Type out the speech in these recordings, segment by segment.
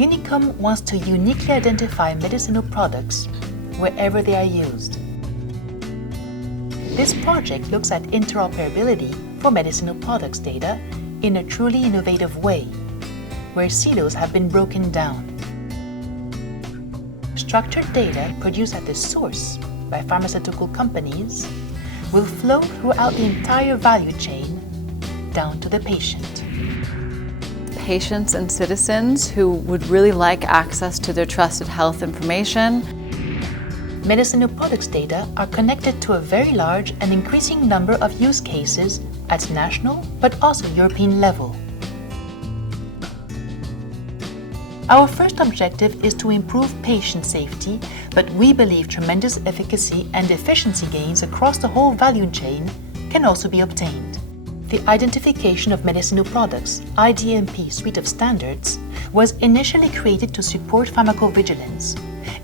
UNICOM wants to uniquely identify medicinal products wherever they are used. This project looks at interoperability for medicinal products data in a truly innovative way, where silos have been broken down. Structured data produced at the source by pharmaceutical companies will flow throughout the entire value chain down to the patient. Patients and citizens who would really like access to their trusted health information. Medicinal products data are connected to a very large and increasing number of use cases at national but also European level. Our first objective is to improve patient safety, but we believe tremendous efficacy and efficiency gains across the whole value chain can also be obtained. The Identification of Medicinal Products (IDMP) suite of standards was initially created to support pharmacovigilance.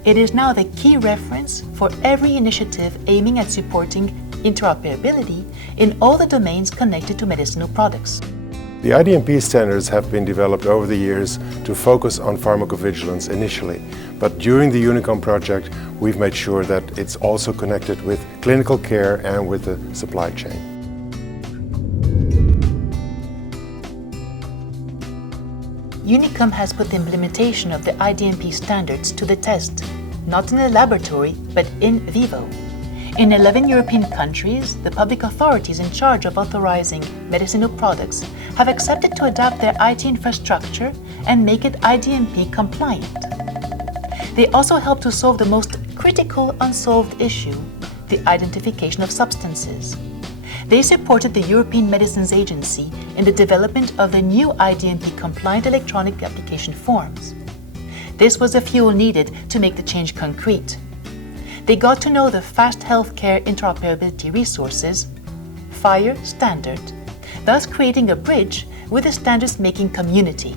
It is now the key reference for every initiative aiming at supporting interoperability in all the domains connected to medicinal products. The IDMP standards have been developed over the years to focus on pharmacovigilance initially, but during the UNICOM project we've made sure that it's also connected with clinical care and with the supply chain. UNICOM has put the implementation of the IDMP standards to the test, not in a laboratory, but in vivo. In 11 European countries, the public authorities in charge of authorizing medicinal products have accepted to adapt their IT infrastructure and make it IDMP compliant. They also help to solve the most critical unsolved issue, the identification of substances. They supported the European Medicines Agency in the development of the new IDMP-compliant electronic application forms. This was the fuel needed to make the change concrete. They got to know the fast healthcare interoperability resources, FHIR standard, thus creating a bridge with the standards-making community.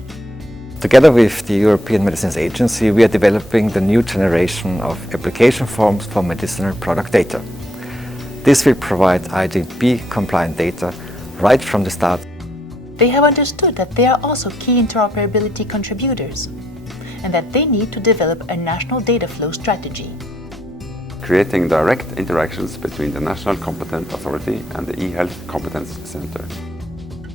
Together with the European Medicines Agency, we are developing the new generation of application forms for medicinal product data. This will provide IDMP-compliant data right from the start. They have understood that they are also key interoperability contributors and that they need to develop a national data flow strategy. Creating direct interactions between the national competent authority and the e-health competence center.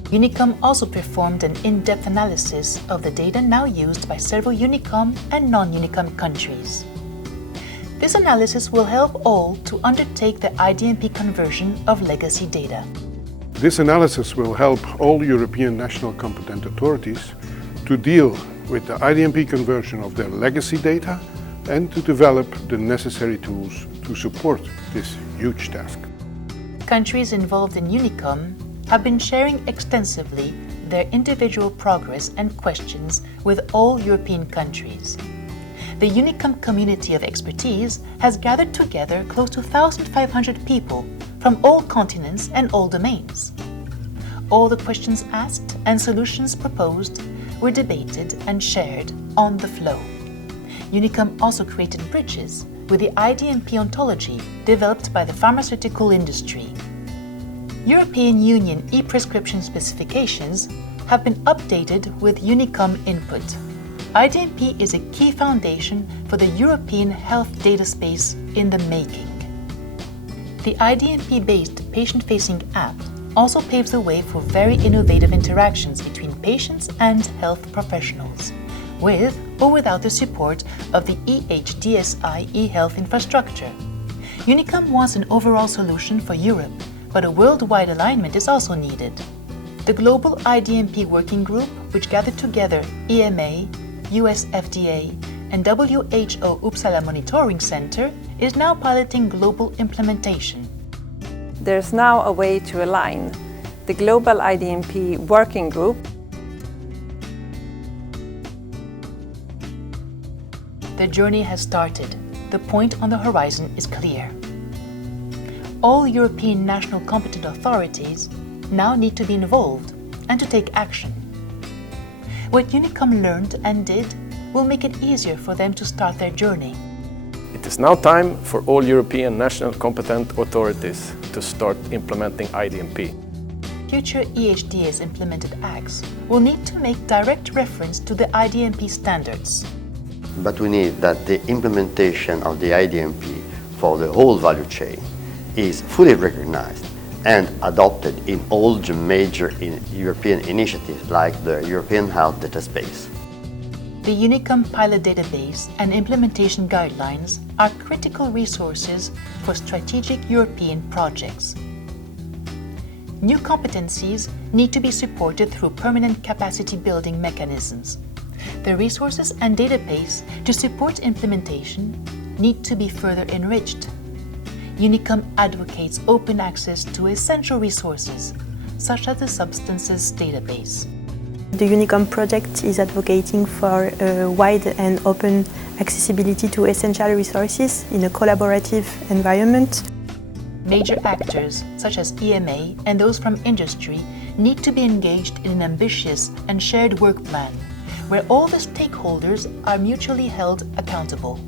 UNICOM also performed an in-depth analysis of the data now used by several UNICOM and non-UNICOM countries. This analysis will help all to undertake the IDMP conversion of legacy data. This analysis will help all European national competent authorities to deal with the IDMP conversion of their legacy data and to develop the necessary tools to support this huge task. Countries involved in UNICOM have been sharing extensively their individual progress and questions with all European countries. The UNICOM community of expertise has gathered together close to 1,500 people from all continents and all domains. All the questions asked and solutions proposed were debated and shared on the flow. UNICOM also created bridges with the IDMP ontology developed by the pharmaceutical industry. European Union e-prescription specifications have been updated with UNICOM input. IDMP is a key foundation for the European health data space in the making. The IDMP-based patient-facing app also paves the way for very innovative interactions between patients and health professionals, with or without the support of the EHDSI e-health infrastructure. UNICOM wants an overall solution for Europe, but a worldwide alignment is also needed. The Global IDMP Working Group, which gathered together EMA, US FDA, and WHO Uppsala Monitoring Center, is now piloting global implementation. There's now a way to align the Global IDMP Working Group. The journey has started. The point on the horizon is clear. All European national competent authorities now need to be involved and to take action. What UNICOM learned and did will make it easier for them to start their journey. It is now time for all European national competent authorities to start implementing IDMP. future EHDS implemented acts will need to make direct reference to the IDMP standards. But we need that the implementation of the IDMP for the whole value chain is fully recognized and adopted in all the major European initiatives like the European Health Data Space. The UNICOM pilot database and implementation guidelines are critical resources for strategic European projects. New competencies need to be supported through permanent capacity building mechanisms. The resources and database to support implementation need to be further enriched. UNICOM advocates open access to essential resources, such as the substances database. The UNICOM project is advocating for a wide and open accessibility to essential resources in a collaborative environment. Major actors, such as EMA and those from industry, need to be engaged in an ambitious and shared work plan, where all the stakeholders are mutually held accountable.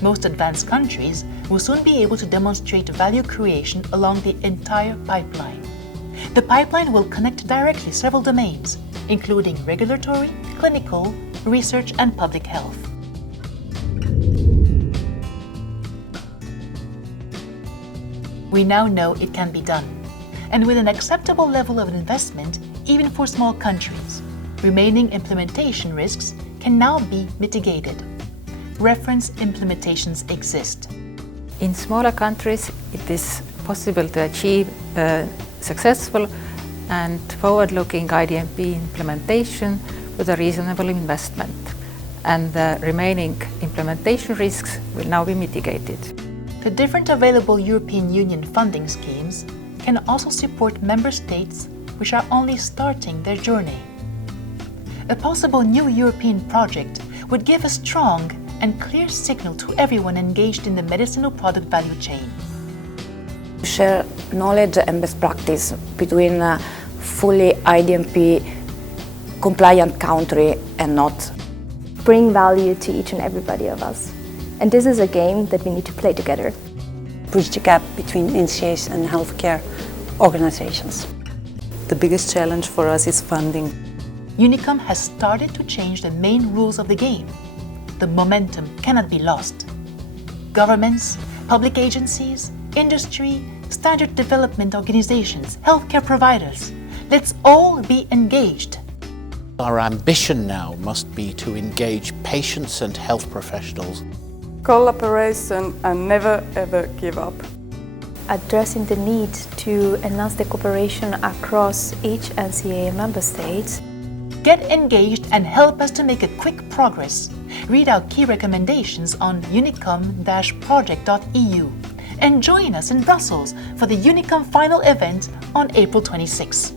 Most advanced countries will soon be able to demonstrate value creation along the entire pipeline. The pipeline will connect directly several domains, including regulatory, clinical, research, and public health. We now know it can be done, and with an acceptable level of investment, even for small countries, remaining implementation risks can now be mitigated. Reference implementations exist. In smaller countries, it is possible to achieve a successful and forward-looking IDMP implementation with a reasonable investment, and the remaining implementation risks will now be mitigated. The different available European Union funding schemes can also support member states which are only starting their journey. A possible new European project would give a strong and clear signal to everyone engaged in the medicinal product value chain. Share knowledge and best practice between a fully IDMP compliant country and not. Bring value to each and everybody of us. And this is a game that we need to play together. Bridge the gap between NCAs and healthcare organizations. The biggest challenge for us is funding. UNICOM has started to change the main rules of the game. The momentum cannot be lost. Governments, public agencies, industry, standard development organizations, healthcare providers, let's all be engaged. Our ambition now must be to engage patients and health professionals. Collaboration and never ever give up. Addressing the need to enhance the cooperation across each NCA member state. Get engaged and help us to make a quick progress. Read our key recommendations on unicom-project.eu and join us in Brussels for the UNICOM final event on April 26.